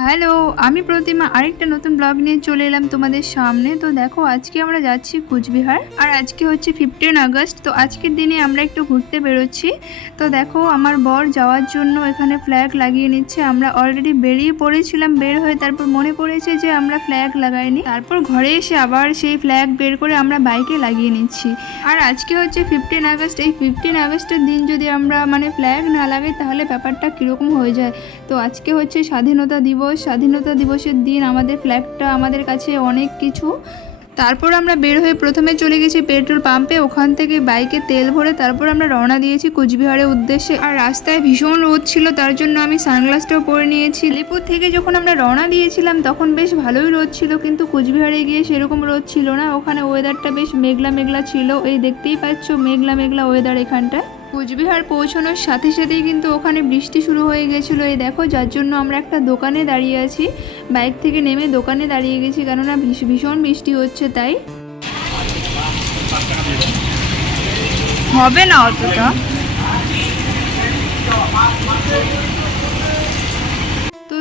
Hello, আমি প্রতিমা। আরেকটা নতুন ব্লগ নিয়ে চলে এলাম তোমাদের সামনে। তো দেখো, আজকে আমরা যাচ্ছি কুচবিহার। আর আজকে হচ্ছে ফিফটিন আগস্ট, তো আজকের দিনে আমরা একটু ঘুরতে বেরোচ্ছি। তো দেখো, আমার বর যাওয়ার জন্য এখানে ফ্ল্যাগ লাগিয়ে নিচ্ছে। আমরা অলরেডি বেরিয়ে পড়েছিলাম, বের হয়ে তারপর মনে পড়েছে যে আমরা ফ্ল্যাগ লাগাইনি। তারপর ঘরে এসে আবার সেই ফ্ল্যাগ বের করে আমরা বাইকে লাগিয়ে নিচ্ছি। আর আজকে হচ্ছে ফিফটিন আগস্ট। এই ফিফটিন আগস্টের দিন যদি আমরা মানে ফ্ল্যাগ না লাগাই, তাহলে ব্যাপারটা কীরকম হয়ে যায়? তো আজকে হচ্ছে স্বাধীনতা দিবস। স্বাধীনতা দিবসের দিন আমাদের ফ্ল্যাগটা আমাদের কাছে অনেক কিছু। তারপর আমরা বের হয়ে প্রথমে চলে গেছি পেট্রোল পাম্পে ওখান থেকে বাইকে তেল ভরে তারপর আমরা রওনা দিয়েছি কোচবিহারের উদ্দেশ্যে। আর রাস্তায় ভীষণ রোদ ছিল, তার জন্য আমি সানগ্লাসটাও পরে নিয়েছি। আলিপুর থেকে যখন আমরা রওনা দিয়েছিলাম, তখন বেশ ভালোই রোদ ছিল, কিন্তু কোচবিহারে গিয়ে সেরকম রোদ ছিল না। ওখানে ওয়েদারটা বেশ মেঘলা মেঘলা ছিল। এই দেখতেই পাচ্ছ মেঘলা মেঘলা ওয়েদার এখানটায়। কোচবিহার পৌঁছানোর সাথে সাথেই কিন্তু ওখানে বৃষ্টি শুরু হয়ে গেছিল। এই দেখো, যার জন্য আমরা একটা দোকানে দাঁড়িয়ে আছি। বাইক থেকে নেমে দোকানে দাঁড়িয়ে গেছি, কেননা ভীষ- ভীষণ বৃষ্টি হচ্ছে, তাই। হবে না অতটা।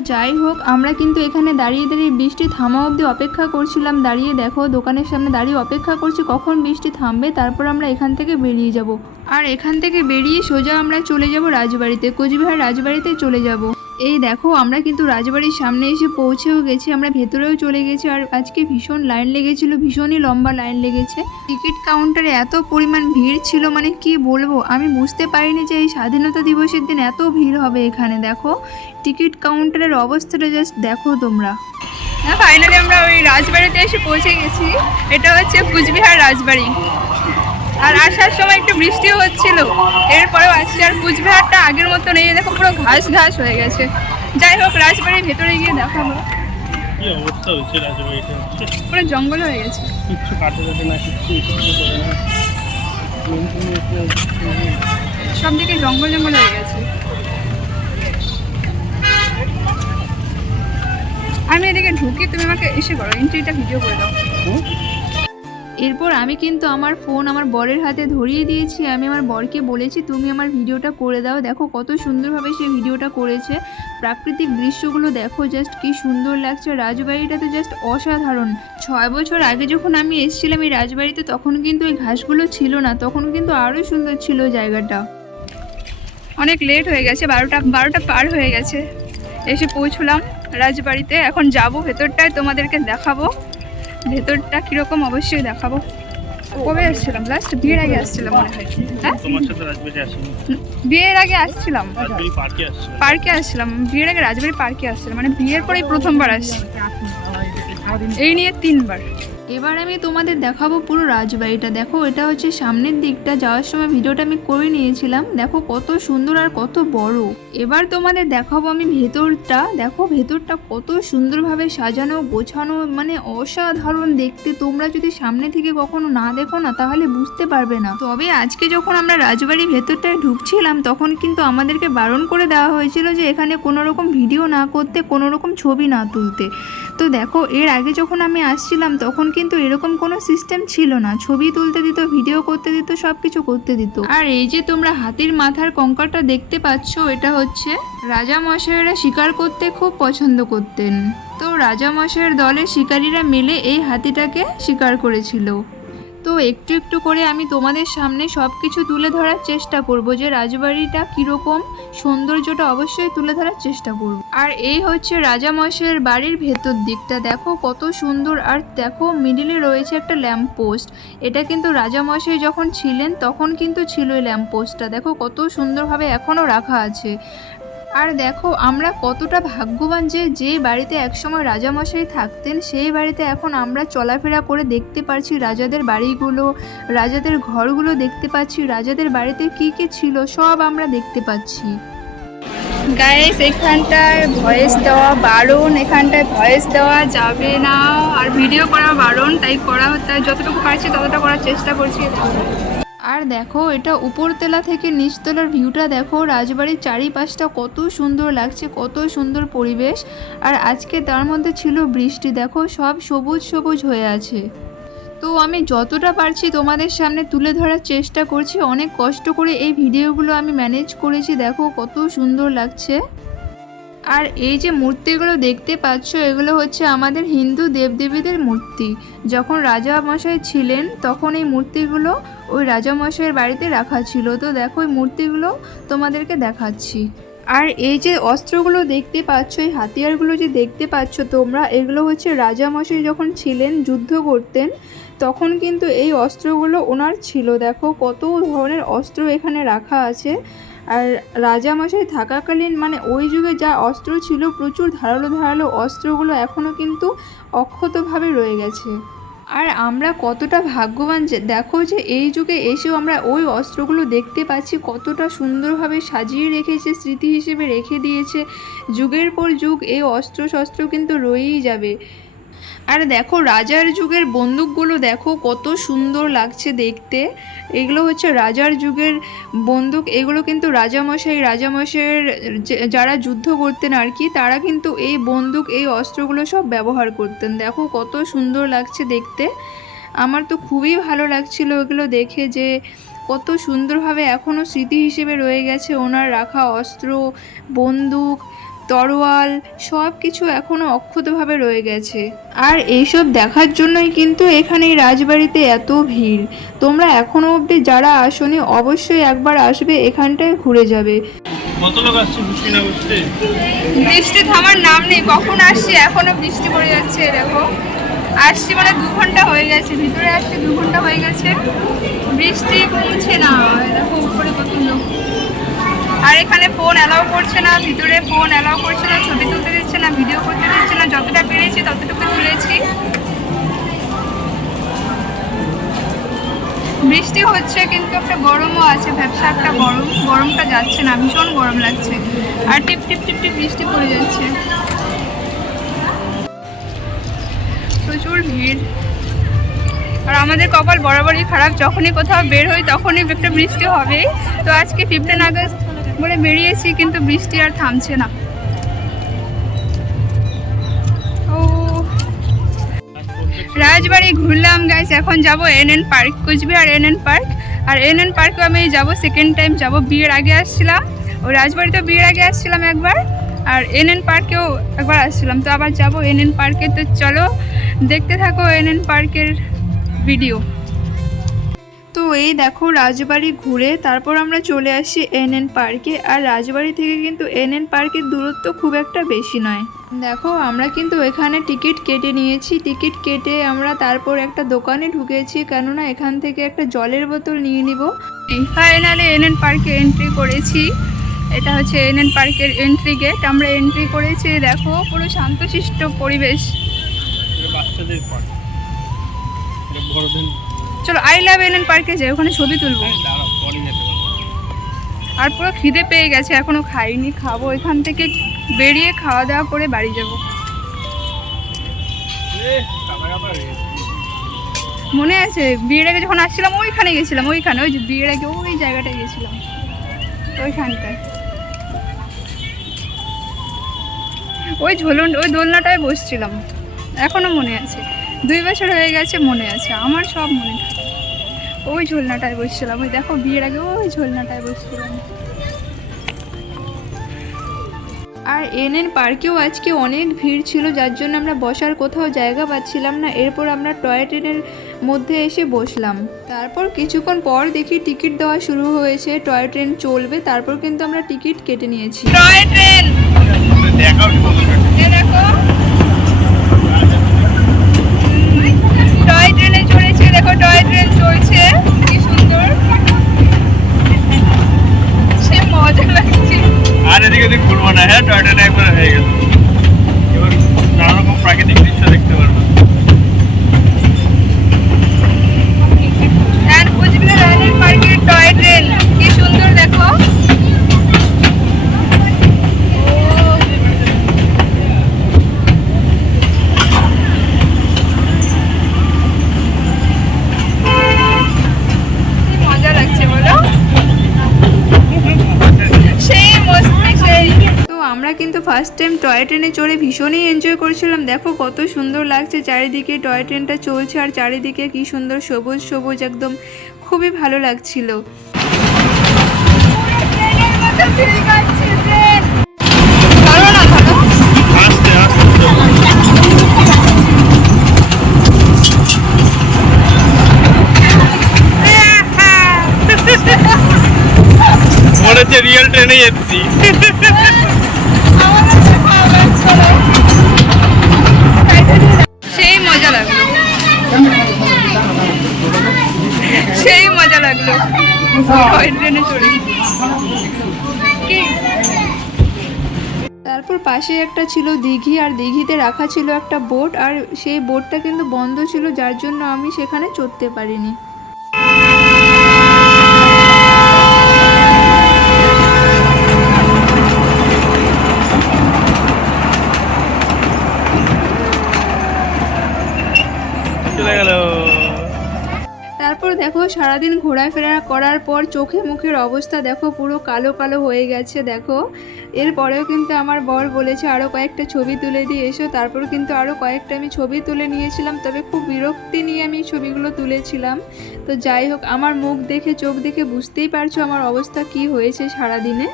যাই হোক, আমরা কিন্তু এখানে দাঁড়িয়ে দাঁড়িয়ে বৃষ্টি থামা অবধি অপেক্ষা করছিলাম। দাঁড়িয়ে দেখো, দোকানের সামনে দাঁড়িয়ে অপেক্ষা করছি, কখন বৃষ্টি থামবে? তারপর আমরা এখান থেকে বেরিয়ে যাব। আর এখান থেকে বেরিয়ে সোজা আমরা চলে যাব রাজবাড়িতে। কোচবিহার রাজবাড়িতে চলে যাব। এই দেখো, আমরা কিন্তু রাজবাড়ির সামনে এসে পৌঁছেও গেছি, আমরা ভেতরেও চলে গেছি, আর আজকে ভীষণ লাইন লেগেছিল, ভীষণই লম্বা লাইন লেগেছে। টিকিট কাউন্টারে এত পরিমাণ ভিড় ছিল মানে কি বলব, আমি বুঝতে পারিনি যে এই স্বাধীনতা দিবসের দিন এত ভিড় হবে এখানে, দেখো। টিকিট কাউন্টারের অবস্থাটা জাস্ট দেখো তোমরা। হ্যাঁ ফাইনালি আমরা ওই রাজবাড়িতে এসে পৌঁছে গেছি, এটা হচ্ছে কুচবিহার রাজবাড়ি। আর আসার সময় একটু বৃষ্টিও হচ্ছিল। এরপরেও আসছে আর কুচবিহারটা আগের মতো নেই দেখো পুরো ঘাস ঘাস হয়ে গেছে। যাই হোক রাজবাড়ির ভেতরে গিয়ে দেখাবো কি অবস্থা হচ্ছে রাজবাড়িটা পুরো জঙ্গল হয়ে গেছে। কিচ্ছু কাটে যাবে না কিচ্ছু সব দিকে জঙ্গল জঙ্গল হয়ে গেছে। আমি এদিকে ঢুকি তুমি আমাকে এসে করো এন্ট্রিটা ভিডিও করে দাও? এরপর আমি কিন্তু আমার ফোন আমার বরের হাতে ধরিয়ে দিয়েছি। আমি আমার বরকে বলেছি, তুমি আমার ভিডিওটা করে দাও। দেখো কত সুন্দরভাবে সে ভিডিওটা করেছে। প্রাকৃতিক দৃশ্যগুলো দেখো জাস্ট কি সুন্দর লাগছে। রাজবাড়িটা তো জাস্ট অসাধারণ। ছয় বছর আগে যখন আমি এসেছিলাম এই রাজবাড়িতে, তখন কিন্তু এই ঘাসগুলো ছিল না। তখন কিন্তু আরও সুন্দর ছিল জায়গাটা। অনেক লেট হয়ে গেছে, বারোটা বারোটা পার হয়ে গেছে। এসে পৌঁছলাম রাজবাড়িতে। এখন যাব ভেতরটায়, তোমাদেরকে দেখাবো। ভেতরটা কীরকম অবশ্যই দেখাবো। কবে আসছিলাম? লাস্ট বিয়ের আগে আসছিলাম মনে হয়। হ্যাঁ? তোমার সাথে রাজবাড়ি আসেনি। বিয়ের আগে আসছিলাম। পার্কে আসছে পার্কে আসছিলাম। বিয়ের আগে রাজবাড়ি পার্কে আসছিলাম। মানে বিয়ের পরেই প্রথমবার আসছি। এই নিয়ে তিনবার। এবার আমি তোমাদের দেখাবো পুরো রাজবাড়িটা। দেখো, এটা হচ্ছে সামনের দিকটা। যাওয়ার সময় ভিডিওটা আমি করে নিয়েছিলাম। দেখো, কত সুন্দর আর কত বড়। এবার তোমাদের দেখাবো আমি ভেতরটা। দেখো, ভেতরটা কত সুন্দরভাবে সাজানো, গোছানো মানে অসাধারণ দেখতে। তোমরা যদি সামনে থেকে কখনো না দেখো না, তাহলে বুঝতে পারবে না। তবে আজকে যখন আমরা রাজবাড়ির ভেতরটায় ঢুকছিলাম, তখন কিন্তু আমাদেরকে বারণ করে দেওয়া হয়েছিল যে এখানে কোনো রকম ভিডিও না করতে কোনো রকম ছবি না তুলতে। তো দেখো, এর আগে যখন আমি আসছিলাম, তখন কিন্তু এরকম কোনো সিস্টেম ছিল না। ছবি তুলতে দিত ভিডিও করতে দিত সব কিছু করতে দিত। আর এই যে তোমরা হাতির মাথার কঙ্কালটা দেখতে পাচ্ছ, এটা হচ্ছে রাজা মশাইরা শিকার করতে খুব পছন্দ করতেন। তো রাজা মশাইয়ের দলের শিকারীরা মিলে এই হাতিটাকে শিকার করেছিল। তো একটু একটু করে আমি তোমাদের সামনে সব কিছু তুলে ধরার চেষ্টা করব যে রাজবাড়িটা কীরকম, সৌন্দর্যটা অবশ্যই তুলে ধরার চেষ্টা করব। আর এই হচ্ছে রাজামশাইয়ের বাড়ির ভেতর দিকটা। দেখো কত সুন্দর আর দেখো মিডিলে রয়েছে একটা ল্যাম্প পোস্ট এটা কিন্তু রাজামশাই যখন ছিলেন তখন কিন্তু ছিল এই ল্যাম্প পোস্টটা দেখো কত সুন্দরভাবে এখনও রাখা আছে। আর দেখো, আমরা কতটা ভাগ্যবান যে যে বাড়িতে একসময় রাজামশাই থাকতেন, সেই বাড়িতে এখন আমরা চলাফেরা করে দেখতে পারছি রাজাদের বাড়িগুলো, রাজাদের ঘরগুলো দেখতে পাচ্ছি, রাজাদের বাড়িতে কি কি ছিল সব আমরা দেখতে পাচ্ছি। গাইস এখানটায় ভয়েস দেওয়া বারণ, এখানটায় ভয়েস দেওয়া যাবে না। আর ভিডিও করা বারণ, তাই করা যতটুকু পারছি ততটা করার চেষ্টা করছি। আর দেখো, এটা উপরতলা থেকে নিচতলার ভিউটা দেখো, রাজবাড়ির চারিপাশটা কত সুন্দর লাগছে, কত সুন্দর পরিবেশ। আর আজকে তার মধ্যে ছিল বৃষ্টি, দেখো, সব সবুজ সবুজ হয়ে আছে। তো আমি যতটা পারছি তোমাদের সামনে তুলে ধরার চেষ্টা করছি, অনেক কষ্ট করে এই ভিডিওগুলো আমি ম্যানেজ করেছি, দেখো, কত সুন্দর লাগছে। আর এই যে মূর্তিগুলো দেখতে পাচ্ছ, এগুলো হচ্ছে আমাদের হিন্দু দেবদেবীদের মূর্তি। যখন রাজা মশাই ছিলেন, তখন এই মূর্তিগুলো ওই রাজামশাইয়ের বাড়িতে রাখা ছিল। তো দেখো, ওই মূর্তিগুলো তোমাদেরকে দেখাচ্ছি। আর এই যে অস্ত্রগুলো দেখতে পাচ্ছ, এই হাতিয়ারগুলো যে দেখতে পাচ্ছ তোমরা, এগুলো হচ্ছে রাজামশাই যখন ছিলেন, যুদ্ধ করতেন, তখন কিন্তু এই অস্ত্রগুলো ওনার ছিল। দেখো, কত ধরনের অস্ত্র এখানে রাখা আছে। আর রাজামশাই থাকাকালীন মানে ওই যুগে যা অস্ত্র ছিল, প্রচুর ধারালো ধারালো অস্ত্রগুলো এখনও কিন্তু অক্ষতভাবে রয়ে গেছে। আর আমরা কতটা ভাগ্যবান যে, দেখো যে এই যুগে এসেও আমরা ওই অস্ত্রগুলো দেখতে পাচ্ছি, কতটা সুন্দরভাবে সাজিয়ে রেখেছে, স্মৃতি হিসেবে রেখে দিয়েছে। যুগের পর যুগ এই অস্ত্র শস্ত্র কিন্তু রয়েই যাবে। আর দেখো, রাজার যুগের বন্দুকগুলো দেখো, কত সুন্দর লাগছে দেখতে। এগুলো হচ্ছে রাজার যুগের বন্দুক। এগুলো কিন্তু রাজামশাই, রাজামশাইয়ের যারা যুদ্ধ করতেন আর কি, তারা কিন্তু এই বন্দুক, এই অস্ত্রগুলো সব ব্যবহার করতেন। দেখো, কত সুন্দর লাগছে দেখতে। আমার তো খুবই ভালো লাগছিল এগুলো দেখে যে, কত সুন্দরভাবে এখনও স্মৃতি হিসেবে রয়ে গেছে ওনার রাখা অস্ত্র, বন্দুক। তরোয়াল সব কিছু এখনও অক্ষতভাবে রয়ে গেছে। আর এইসব দেখার জন্যই কিন্তু এখানে এই রাজবাড়িতে এত ভিড়। তোমরা এখনও অবধি যারা আসনি অবশ্যই একবার আসবে এখানটায় ঘুরে যাবে। কত লোক আসছে বুঝছি না বুঝতে বৃষ্টি থামার নাম নেই কখন আসছি? এখনও বৃষ্টি পড়ে যাচ্ছে দেখো। আসছি মানে দু ঘণ্টা হয়ে গেছে ভিতরে আসছি দু ঘণ্টা হয়ে গেছে। বৃষ্টি কমছে না দেখো উপরে কত লোক। আর এখানে ফোন অ্যালাউ করছে না, ভিতরে ফোন অ্যালাউ করছে না, ছবি তুলতে দিচ্ছে না ভিডিও করতে দিচ্ছে না, যতটা পেরেছি ততটুকু তুলেছি। বৃষ্টি হচ্ছে কিন্তু একটা গরমও আছে, ব্যবসা একটা গরম, গরমটা যাচ্ছে না, ভীষণ গরম লাগছে। আর টিপ টিপ টিপ টিপ বৃষ্টি পড়ে যাচ্ছে। প্রচুর ভিড়। আর আমাদের কপাল বরাবরই খারাপ, যখনই কোথাও বের হই তখনই একটা বৃষ্টি হবেই। তো আজকে ফিফটিন আগস্ট বলে বেরিয়েছি, কিন্তু বৃষ্টি আর থামছে না। ও। রাজবাড়ি ঘুরলাম গাইস এখন যাব N N park, Coochbehar N park. আর এন এন পার্কে আমি যাব সেকেন্ড টাইম যাব, বিয়ের আগে আসছিলাম। ও রাজবাড়িতে বিয়ের আগে আসছিলাম একবার, আর এন এন পার্কেও একবার আসছিলাম। তো আবার যাব এন এন পার্কে, তো চলো দেখতে থাকো এন এন পার্কের ভিডিও তো এই দেখো রাজবাড়ি ঘুরে তারপর আমরা চলে আসি এন এন পার্কে। আর রাজবাড়ি থেকে কিন্তু এন এন পার্কের দূরত্ব খুব একটা বেশি নয়। দেখো আমরা কিন্তু এখানে টিকিট কেটে নিয়েছি। টিকিট কেটে আমরা তারপর একটা দোকানে ঢুকেছি, কেননা এখান থেকে একটা জলের বোতল নিয়ে নিব। ফাইনালি এন এন পার্কে এন্ট্রি করেছি। এটা হচ্ছে এন এন পার্কের এন্ট্রি গেট আমরা এন্ট্রি করেছি দেখো, পুরো শান্তশিষ্ট পরিবেশ। বাচ্চাদের পার্ক এটা বড়দের না। চলো আই লাভ এন পার্কে যাই ওখানে ছবি তুলবো। আর পুরো খিদে পেয়ে গেছে এখনও খাইনি খাব। এখান থেকে বেরিয়ে খাওয়া দাওয়া করে বাড়ি যাব। মনে আছে বিয়ের আগে যখন আসছিলাম ওইখানে গেছিলাম ওইখানে ওই যে বিয়ের আগে ওই জায়গাটায় গেছিলাম ওইখানটায়। ওই ঝোলন ওই দোলনাটায় বসছিলাম এখনও মনে আছে। দুই বছর হয়ে গেছে মনে আছে আমার সব মনে থাকে। ওই ঝোলনাটায় বসছিলাম ওই দেখো বিয়ের আগে ওই ঝোলনাটায় বসছিলাম। আর এনএন পার্কেও আজকে অনেক ভিড় ছিল যার জন্য আমরা বসার কোথাও জায়গা পাচ্ছিলাম না। এরপর আমরা টয় ট্রেনের মধ্যে এসে বসলাম। তারপর কিছুক্ষণ পর দেখি টিকিট দেওয়া শুরু হয়েছে টয় ট্রেন চলবে তারপর কিন্তু আমরা টিকিট কেটে নিয়েছি। Toy train! দেখাও দেখো টয় ট্রেনে চড়েছে দেখো টয় ট্রেন চলছে। কি সুন্দর। সে মজা লাগছে। আর এদিকে ওদিক ঘুরবো না হ্যাঁ টয় ট্রেন একবার হয়ে গেল। এবার নানা রকম প্রাকৃতিক দৃশ্য দেখতে পারব। ফার্স্ট টাইম টয় ট্রেনে চড়ে ভীষণই এনজয় করেছিলাম। দেখো কত সুন্দর লাগছে চারিদিকে টয় ট্রেনটা চলছে আর চারিদিকে কি সুন্দর সবুজ সবুজ একদম খুবই ভালো লাগছিল। রিয়েল ট্রেনে এসছি তারপর পাশে একটা ছিল দিঘি, আর দিঘিতে রাখা ছিল একটা বোট, আর সেই বোটটা কিন্তু বন্ধ ছিল, যার জন্য আমি সেখানে চড়তে পারিনি চলে গেল তারপর দেখো সারাদিন ঘোরাফেরা করার পর চোখে মুখের অবস্থা দেখো পুরো কালো কালো হয়ে গেছে, দেখো। এরপরেও কিন্তু আমার বর বলেছে আরও কয়েকটা ছবি তুলে দিয়ে এসো। তারপর কিন্তু আরও কয়েকটা আমি ছবি তুলে নিয়েছিলাম, তবে খুব বিরক্তি নিয়ে আমি ছবিগুলো তুলেছিলাম। তো যাই হোক, আমার মুখ দেখে, চোখ দেখে বুঝতেই পারছ আমার অবস্থা কি হয়েছে সারাদিনে।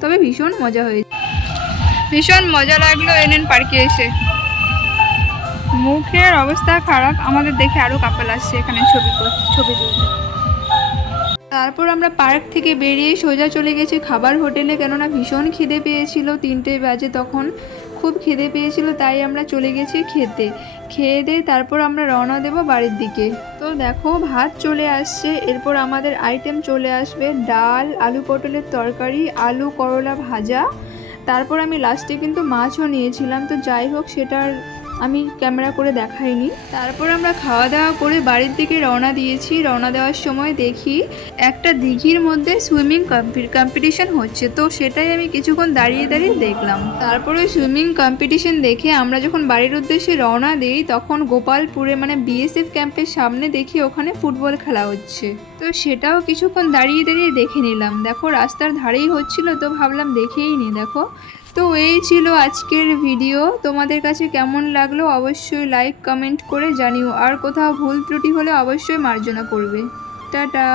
তবে ভীষণ মজা হয়েছে। ভীষণ মজা লাগল এনএন পার্কে এসে। মুখের অবস্থা খারাপ, আমাদের দেখে আরও কাপাল আসছে এখানে ছবি ছবি তুলতে। তারপর আমরা পার্ক থেকে বেরিয়ে সোজা চলে গেছি খাবার হোটেলে, কেননা ভীষণ খিদে পেয়েছিল তিনটে বাজে তখন। খুব খিদে পেয়েছিল, তাই আমরা চলে গেছি খেতে। খেয়ে দিয়ে তারপর আমরা রওনা দেব বাড়ির দিকে। তো দেখো, ভাত চলে আসছে, এরপর আমাদের আইটেম চলে আসবে, ডাল, আলু পটলের তরকারি, আলু করলা ভাজা। তারপর আমি লাস্টে কিন্তু মাছও নিয়েছিলাম, তো যাই হোক, সেটার আমি ক্যামেরা করে দেখাইনি। তারপর আমরা খাওয়া দাওয়া করে বাড়ির দিকে রওনা দিয়েছি। রওনা দেওয়ার সময় দেখি একটা দিঘির মধ্যে সুইমিং কম্পিটিশন হচ্ছে। তো সেটাই আমি কিছুক্ষণ দাঁড়িয়ে দাঁড়িয়ে দেখলাম। তারপরে সুইমিং কম্পিটিশন দেখে আমরা যখন বাড়ির উদ্দেশ্যে রওনা দিই, তখন গোপালপুরে মানে বিএসএফ ক্যাম্পের সামনে দেখি ওখানে ফুটবল খেলা হচ্ছে। তো সেটাও কিছুক্ষণ দাঁড়িয়ে দাঁড়িয়ে দেখে নিলাম। দেখো রাস্তার ধারেই হচ্ছিল তো ভাবলাম দেখেই নি, দেখো। তো এই ছিল আজকের ভিডিও তোমাদের কাছে কেমন লাগল অবশ্যই লাইক কমেন্ট করে জানিও। আর কোথাও ভুল ত্রুটি হলে অবশ্যই মার্জনা করবে। টাটা।